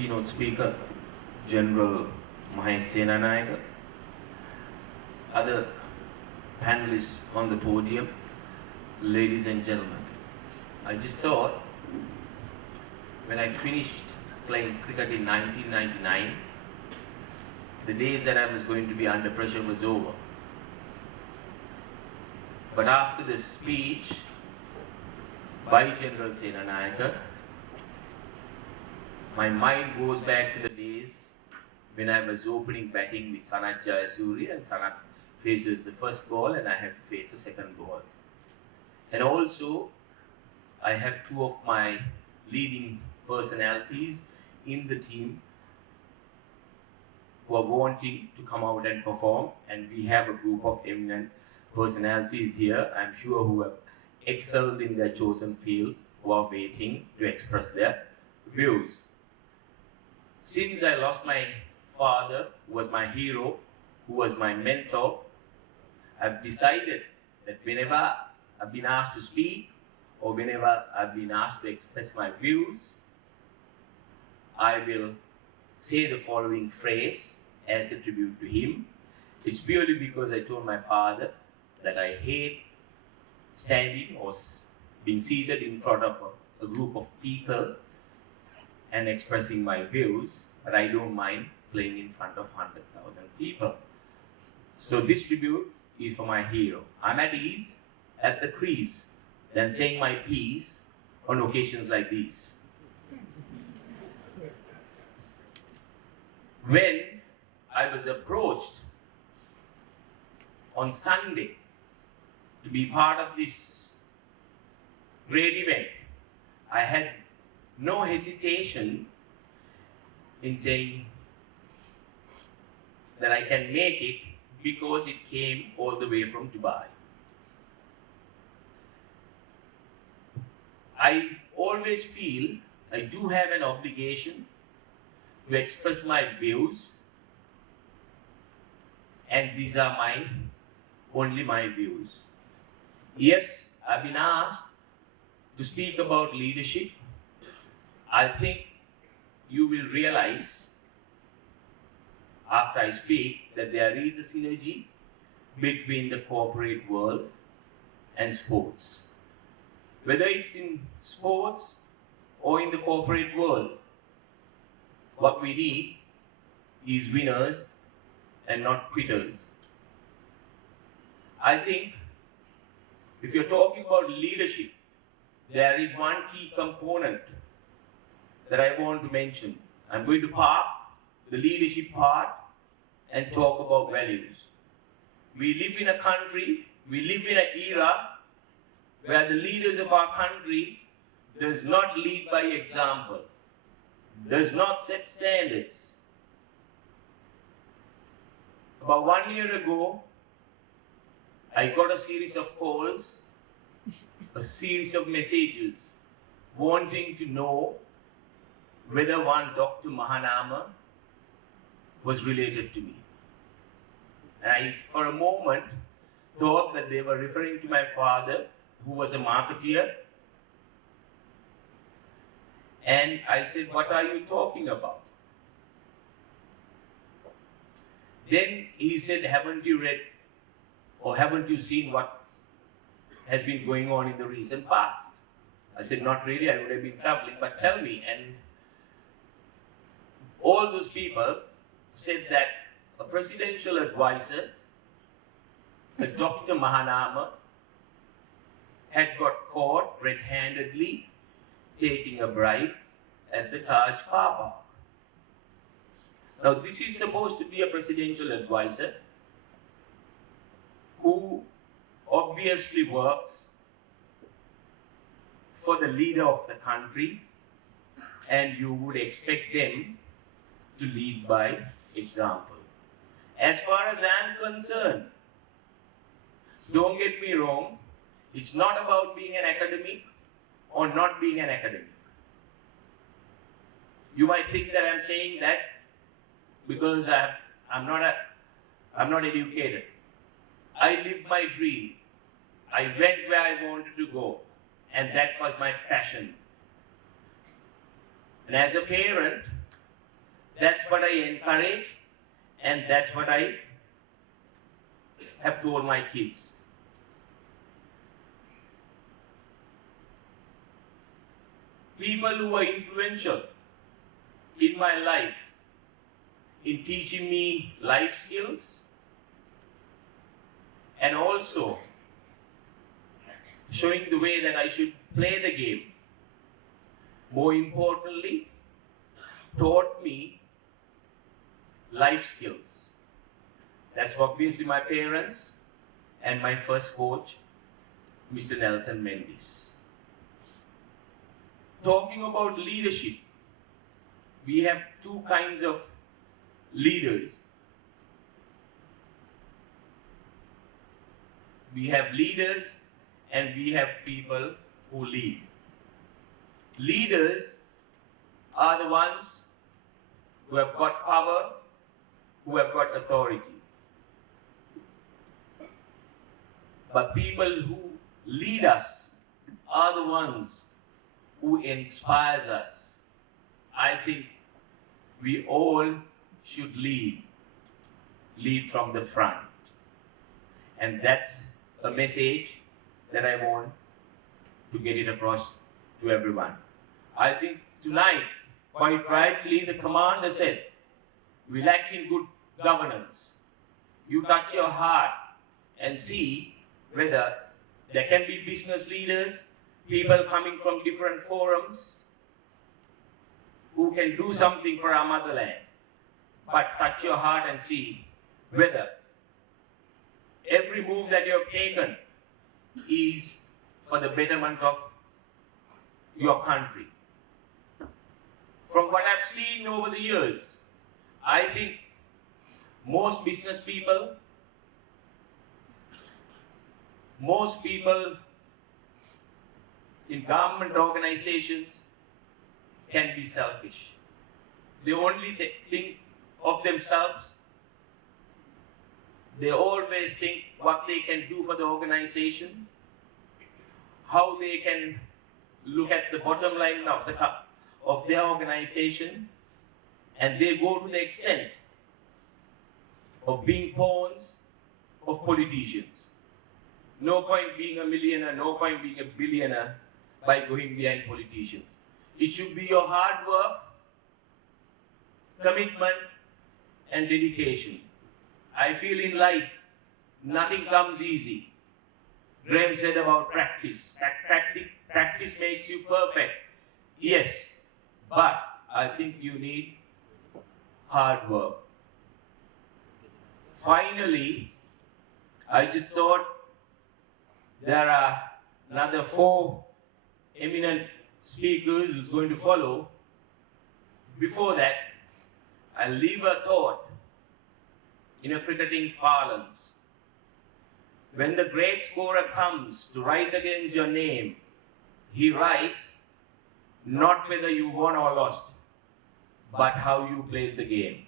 keynote speaker, General Mahesh, other panelists on the podium, ladies and gentlemen. I just thought when I finished playing cricket in 1999, the days that I was going to be under pressure was over. But after the speech by General Senanayaka, my mind goes back to the days when I was opening batting with Sanath Jayasuriya, and Sanath faces the first ball and I have to face the second ball. And also, I have two of my leading personalities in the team who are wanting to come out and perform, and we have a group of eminent personalities here, I'm sure, who have excelled in their chosen field, who are waiting to express their views. Since I lost my father, who was my hero, who was my mentor, I've decided that whenever I've been asked to speak or whenever I've been asked to express my views, I will say the following phrase as a tribute to him. It's purely because I told my father that I hate standing or being seated in front of a group of people and expressing my views, but I don't mind playing in front of 100,000 people. So this tribute is for my hero. I'm at ease at the crease than saying my piece on occasions like these. When I was approached on Sunday to be part of this great event, I had no hesitation in saying that I can make it because it came all the way from Dubai. I always feel I do have an obligation to express my views, and these are only my views. Yes, I've been asked to speak about leadership. I think you will realize after I speak that there is a synergy between the corporate world and sports. Whether it's in sports or in the corporate world, what we need is winners and not quitters. I think if you're talking about leadership, there is one key component that I want to mention. I'm going to park the leadership part and talk about values. We live in a country, we live in an era where the leaders of our country does not lead by example, does not set standards. About 1 year ago, I got a series of calls, a series of messages wanting to know whether one Dr. Mahanama was related to me. And I, for a moment, thought that they were referring to my father, who was a marketeer. And I said, what are you talking about? Then he said, haven't you read or haven't you seen what has been going on in the recent past? I said, not really, I would have been traveling, but tell me. And all those people said that a presidential advisor, a Dr. Mahanama, had got caught red-handedly taking a bribe at the Taj car park. Now, this is supposed to be a presidential advisor who obviously works for the leader of the country, and you would expect them to lead by example. As far as I'm concerned, don't get me wrong, it's not about being an academic or not being an academic. You might think that I'm saying that because I'm not educated. I lived my dream. I went where I wanted to go, and that was my passion. And as a parent, That's what I encourage, and that's what I have told my kids. People who were influential in my life in teaching me life skills and also showing the way that I should play the game. More importantly, taught me life skills. That's obviously my parents and my first coach, Mr. Nelson Mendes. Talking about leadership, we have two kinds of leaders. We have leaders and we have people who lead. Leaders are the ones who have got power, who have got authority. But people who lead us are the ones who inspires us. I think we all should lead from the front. And that's a message that I want to get it across to everyone. I think tonight, quite rightly, the commander said, we lack in good governance. You touch your heart and see whether there can be business leaders, people coming from different forums who can do something for our motherland. But touch your heart and see whether every move that you have taken is for the betterment of your country. From what I've seen over the years, I think most business people, most people in government organizations can be selfish. They only think of themselves. They always think what they can do for the organization, how they can look at the bottom line of their organization, and they go to the extent of being pawns of politicians. No point being a millionaire, no point being a billionaire by going behind politicians. It should be your hard work, commitment, and dedication. I feel in life, nothing comes easy. Graham said about practice. Practice makes you perfect. Yes, but I think you need hard work. Finally, I just thought there are another 4 eminent speakers who's going to follow. Before that, I'll leave a thought in a cricketing parlance. When the great scorer comes to write against your name, he writes not whether you won or lost, but how you played the game.